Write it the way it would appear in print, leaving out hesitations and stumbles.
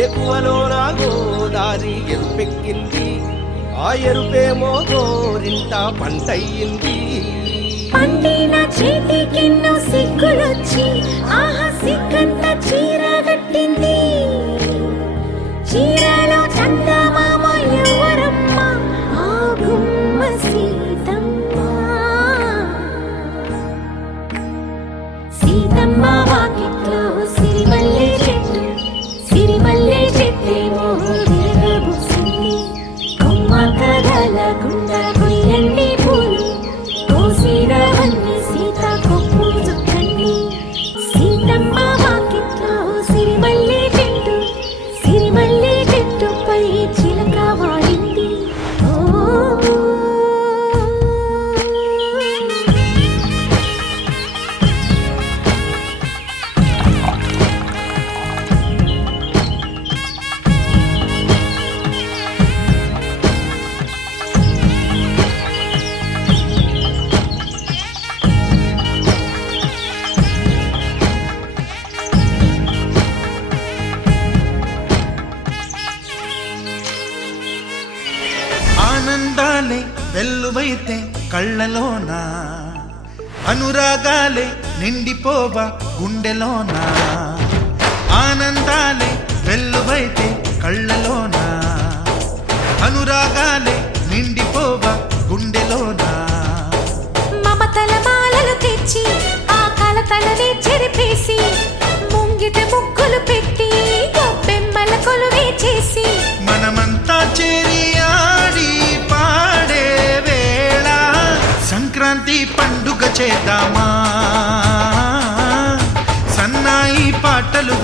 ఏకువలోన గోదారి ఎరుపెక్కింది, ఆ ఎరుపేమో గోరింట పంటయ్యింది. పండిన చేతికెన్నో సిగ్గులొచ్చి ఆహా సిగ్గంత చీర కట్టింది. చీరలో చందమామ ఎవరమ్మ, ఆ గుమ్మ సీతమ్మ. సీతమ్మ వాకిట్లో సిరిమల్లె చెట్టు, సిరిమల్లె చెట్టేమో విరగబూసింది. కొమ్మ కదలకుండా కొయ్యండి పూలు, కోసిరవన్నీ సీత కొప్పు చుట్టండి. సీతమ్మ వాకిట్లో సిరిమల్లె చెట్టు, సిరిమల్లె చెట్టుపై చిలక వాడింది. ఆనందాలే వెల్లువైతే కళ్ళలోన, అనురాగాలే నిండిపోవా గుండెలోన. ఆనందాలే వెల్లువైతే కళ్ళలోన, అనురాగాలే నిండిపోవా గుండెలోన. మమతల మాలలు తెచ్చి ఆ కలతలనే చెరిపేసి, ముంగిట ముగ్గులు పెట్టి గొబ్బెమ్మల కొలువే చేసి, మనమంతా చేరి ఆడి పాడే వేళ సంక్రాంతి పండుగ చేద్దామా. సన్నాయి పాటలు